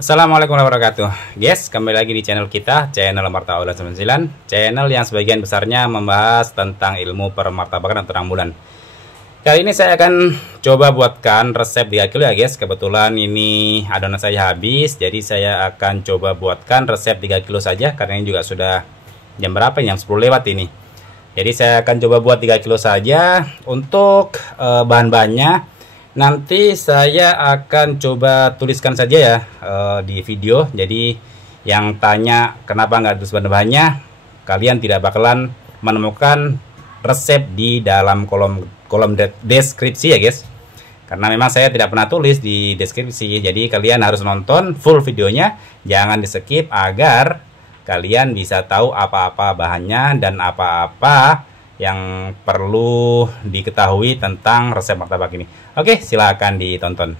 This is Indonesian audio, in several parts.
Assalamualaikum warahmatullahi wabarakatuh. Guys, kembali lagi di channel kita, channel Marta Aulan 99, channel yang sebagian besarnya membahas tentang ilmu permartabakan atau terang bulan. Kali ini saya akan coba buatkan resep 3 kilo ya guys. Kebetulan ini adonan saya habis, jadi saya akan coba buatkan resep 3 kilo saja, karena ini juga sudah jam berapa? Jam 10 lewat ini. Jadi saya akan coba buat 3 kilo saja. Untuk bahan-bahannya nanti saya akan coba tuliskan saja ya di video. Jadi yang tanya kenapa nggak tulis bahan-bahannya, kalian tidak bakalan menemukan resep di dalam kolom deskripsi ya guys. Karena memang saya tidak pernah tulis di deskripsi. Jadi kalian harus nonton full videonya, jangan di skip agar kalian bisa tahu apa-apa bahannya dan apa-apa yang perlu diketahui tentang resep martabak ini. Oke, silahkan ditonton.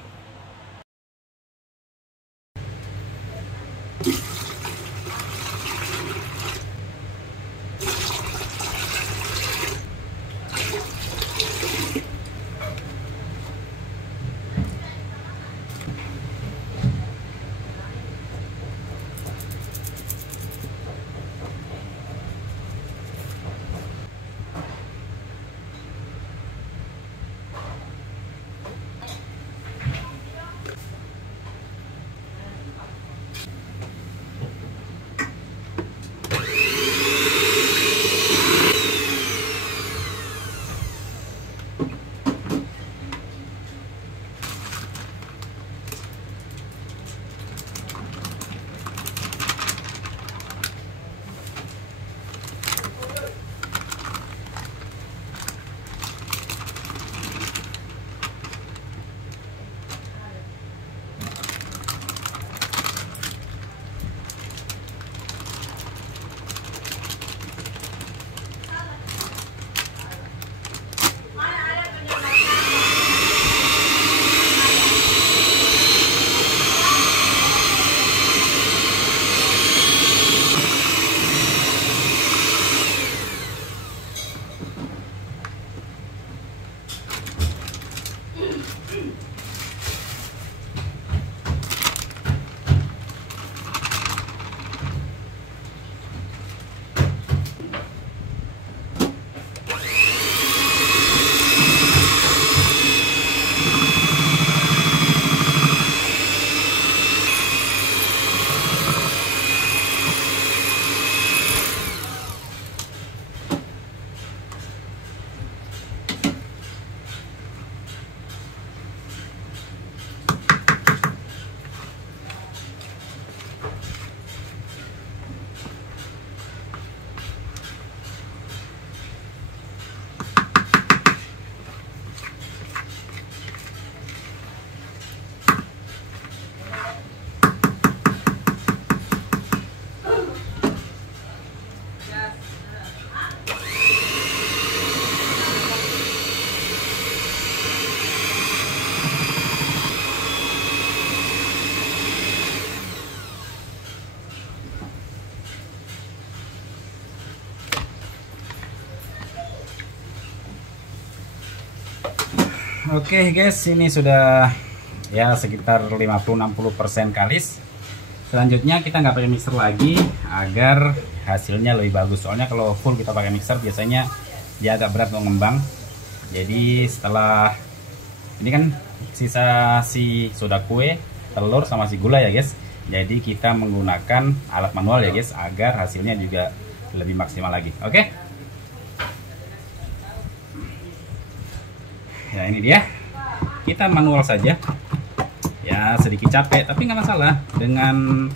Oke guys, ini sudah ya sekitar 50-60% kalis. Selanjutnya kita nggak pakai mixer lagi agar hasilnya lebih bagus. Soalnya kalau full kita pakai mixer biasanya dia agak berat untuk ngembang. Jadi setelah ini kan sisa si soda kue, telur sama si gula ya guys. Jadi kita menggunakan alat manual ya guys agar hasilnya juga lebih maksimal lagi. Oke. Ya ini dia, kita manual saja ya, sedikit capek tapi nggak masalah. Dengan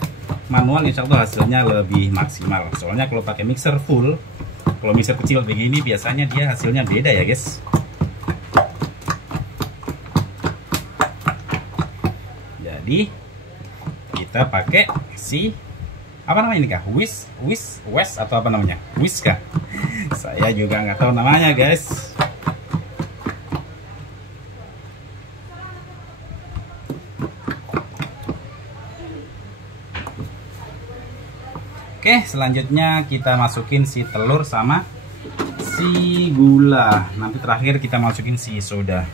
manual insya Allah hasilnya lebih maksimal. Soalnya kalau pakai mixer full, kalau mixer kecil begini biasanya dia hasilnya beda ya guys. Jadi kita pakai si apa namanya ini kah, whisk atau apa namanya, whisk kah? Saya juga nggak tahu namanya guys. Oke, selanjutnya kita masukin si telur sama si gula. Nanti terakhir kita masukin si soda.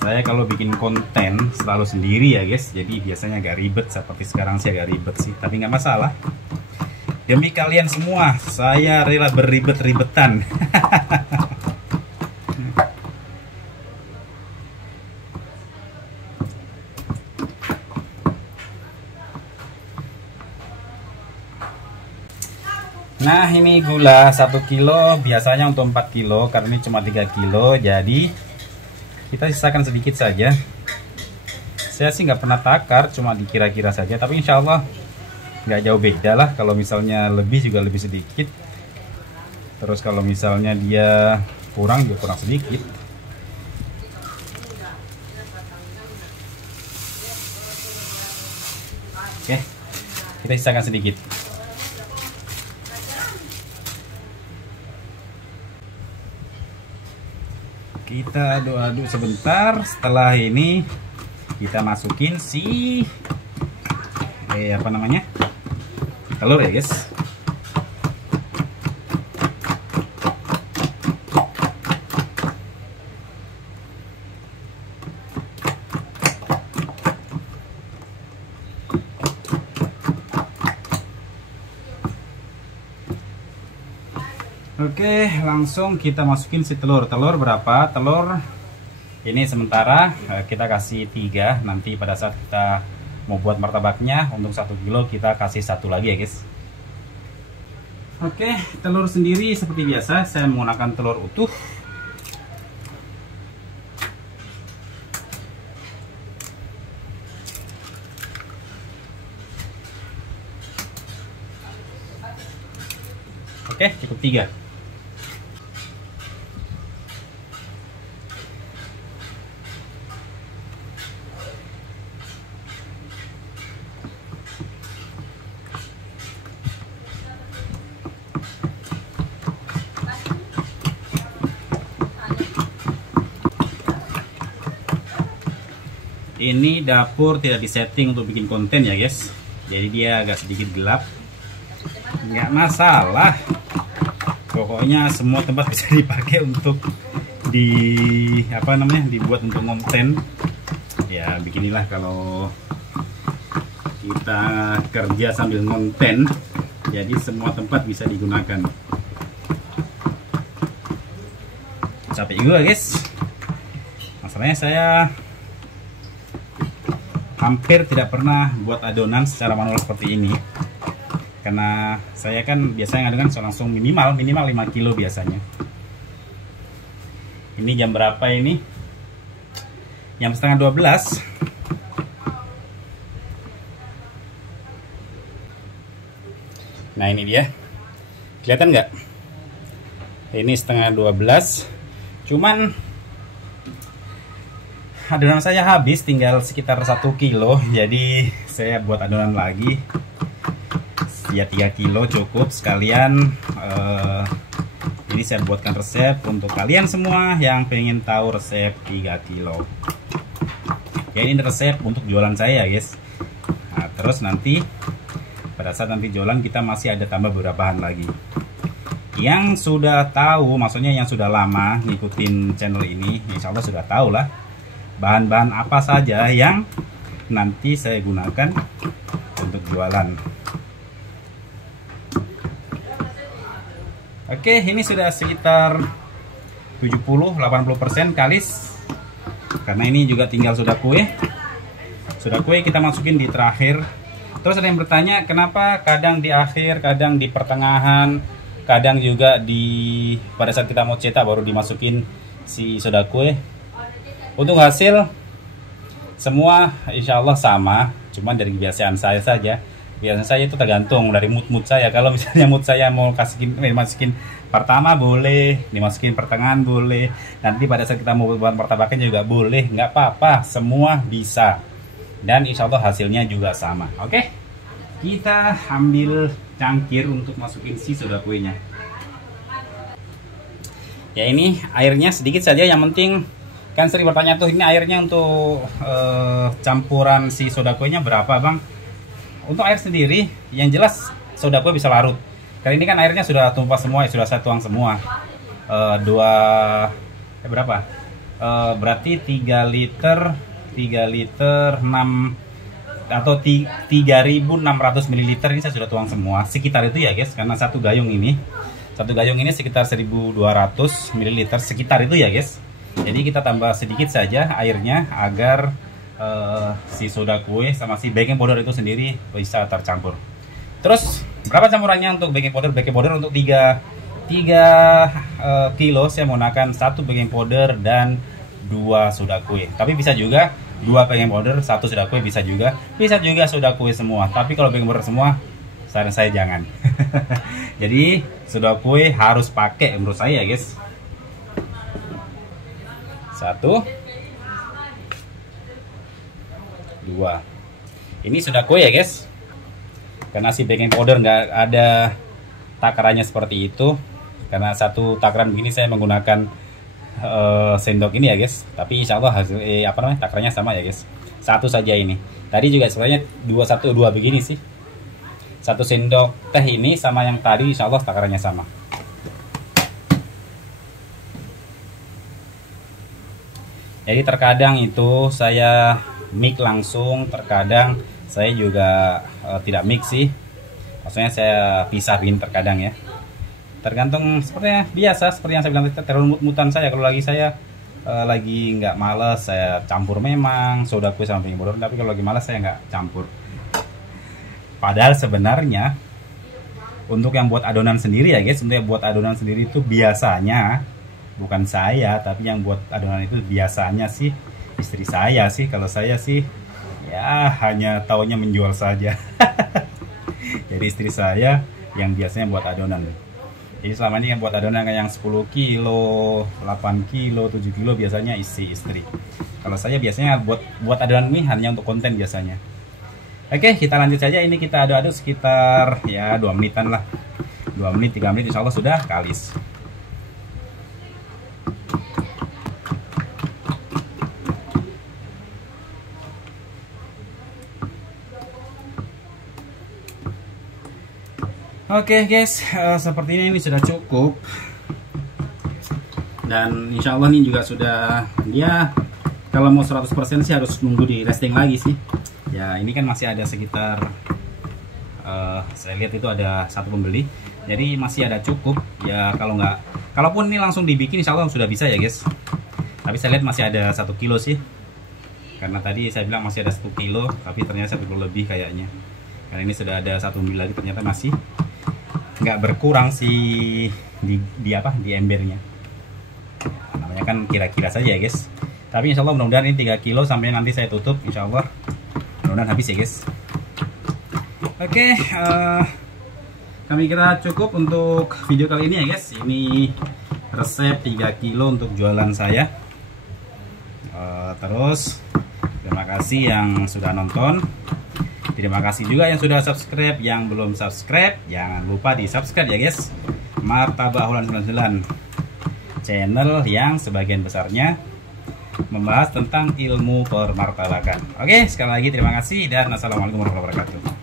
Saya kalau bikin konten selalu sendiri ya guys, jadi biasanya agak ribet, seperti sekarang sih agak ribet sih, tapi nggak masalah. Demi kalian semua, saya rela berribet-ribetan. Nah ini gula 1 kilo, biasanya untuk 4 kilo, karena ini cuma 3 kilo, jadi kita sisakan sedikit saja. Saya sih nggak pernah takar, cuma dikira-kira saja, tapi insya Allah nggak jauh beda lah. Kalau misalnya lebih juga lebih sedikit, terus kalau misalnya dia kurang juga kurang sedikit. Oke, kita sisakan sedikit. Kita aduk-aduk sebentar. Setelah ini kita masukin si apa namanya, telur ya guys. Oke, langsung kita masukin si telur. Telur berapa? Telur ini sementara kita kasih 3. Nanti pada saat kita mau buat martabaknya, untuk 1 kilo kita kasih 1 lagi ya guys. Oke, telur sendiri seperti biasa saya menggunakan telur utuh. Oke, cukup 3. Ini dapur tidak disetting untuk bikin konten ya guys, jadi dia agak sedikit gelap. Nggak masalah, pokoknya semua tempat bisa dipakai untuk dibuat untuk konten. Ya beginilah kalau kita kerja sambil konten, jadi semua tempat bisa digunakan. Capek juga guys, masalahnya saya hampir tidak pernah buat adonan secara manual seperti ini, karena saya kan biasanya ngadon langsung minimal 5 kilo biasanya. Ini jam berapa ini? Jam setengah 12. Nah ini dia, kelihatan nggak? Ini setengah 12, cuman adonan saya habis, tinggal sekitar 1 kilo, jadi saya buat adonan lagi. Ya 3 kilo cukup sekalian. Ini saya buatkan resep untuk kalian semua yang pengen tahu resep 3 kilo. Ya ini resep untuk jualan saya guys. Nah, terus nanti pada saat nanti jualan kita masih ada tambah beberapa bahan lagi. Yang sudah tahu, maksudnya yang sudah lama ngikutin channel ini, insya Allah sudah tahu lah bahan-bahan apa saja yang nanti saya gunakan untuk jualan. Oke, ini sudah sekitar 70-80% kalis, karena ini juga tinggal soda kue. Soda kue kita masukin di terakhir. Terus ada yang bertanya kenapa kadang di akhir, kadang di pertengahan, kadang juga pada saat kita mau cetak baru dimasukin si soda kue. Untuk hasil semua insya Allah sama, cuman dari kebiasaan saya saja. Kebiasaan saya itu tergantung dari mood saya. Kalau misalnya mood saya mau masukin pertama boleh, dimasukin pertengahan boleh, nanti pada saat kita mau buat martabaknya juga boleh, nggak apa-apa, semua bisa. Dan insya Allah hasilnya juga sama. Oke, kita ambil cangkir untuk masukin si soda kuenya. Ya ini airnya sedikit saja, yang penting kan sering bertanya tuh, ini airnya untuk campuran si soda kuenya berapa bang? Untuk air sendiri yang jelas soda kue bisa larut, karena ini kan airnya sudah tumpah semua ya, sudah saya tuang semua. Berapa? berarti 3 liter 6 atau 3600 ml ini saya sudah tuang semua sekitar itu ya guys, karena satu gayung ini sekitar 1200 ml sekitar itu ya guys. Jadi kita tambah sedikit saja airnya agar si soda kue sama si baking powder itu sendiri bisa tercampur. Terus berapa campurannya untuk baking powder? Baking powder untuk 3 kilo saya menggunakan 1 baking powder dan 2 soda kue. Tapi bisa juga 2 baking powder, 1 soda kue, bisa juga soda kue semua. Tapi kalau baking powder semua, saran saya jangan. Jadi soda kue harus pakai menurut saya guys. 1 2. Ini soda kue ya guys. Karena si baking powder nggak ada takarannya seperti itu. Karena satu takaran begini saya menggunakan sendok ini ya guys, tapi insya Allah hasil takarannya sama ya guys. 1 saja ini. Tadi juga sebenarnya 2 begini sih. 1 sendok teh ini sama yang tadi insya Allah takarannya sama. Jadi terkadang itu saya mix langsung, terkadang saya juga tidak mix sih. Maksudnya saya pisah begini terkadang ya. Tergantung sepertinya biasa, seperti yang saya bilang tadi, terlalu mut-mutan saya. Kalau lagi saya lagi nggak males, saya campur memang soda kue sama baking powder. Tapi kalau lagi males saya nggak campur. Padahal sebenarnya untuk yang buat adonan sendiri ya guys, untuk yang buat adonan sendiri itu biasanya bukan saya, tapi yang buat adonan itu biasanya sih istri saya sih. Kalau saya sih ya hanya taunya menjual saja. Jadi istri saya yang biasanya buat adonan. Jadi selama ini yang buat adonan yang 10 kilo, 8 kilo, 7 kilo biasanya istri. Kalau saya biasanya buat adonan ini hanya untuk konten biasanya. Oke, kita lanjut saja. Ini kita aduk-aduk sekitar ya 2 menitan lah. 2 menit, 3 menit insya Allah sudah kalis. Oke guys, sepertinya ini sudah cukup. Dan insya Allah ini juga sudah, ya kalau mau 100% sih harus nunggu di resting lagi sih. Ya ini kan masih ada sekitar, saya lihat itu ada 1 pembeli. Jadi masih ada cukup. Ya kalaupun ini langsung dibikin insya Allah sudah bisa ya guys. Tapi saya lihat masih ada 1 kilo sih. Karena tadi saya bilang masih ada 1 kilo, tapi ternyata 1 kilo lebih kayaknya. Karena ini sudah ada 1 mili lagi, ternyata masih nggak berkurang di embernya. Ya, namanya kan kira-kira saja ya guys. Tapi insya Allah mudah-mudahan ini 3 kilo sampai nanti saya tutup, insya Allah mudah-mudahan habis ya guys. Oke, kami kira cukup untuk video kali ini ya guys. Ini resep 3 kilo untuk jualan saya. Terus terima kasih yang sudah nonton. Terima kasih juga yang sudah subscribe. Yang belum subscribe jangan lupa di subscribe ya guys. Martabak Aulan 99, channel yang sebagian besarnya membahas tentang ilmu permartabakan. Oke, sekali lagi terima kasih dan assalamualaikum warahmatullahi wabarakatuh.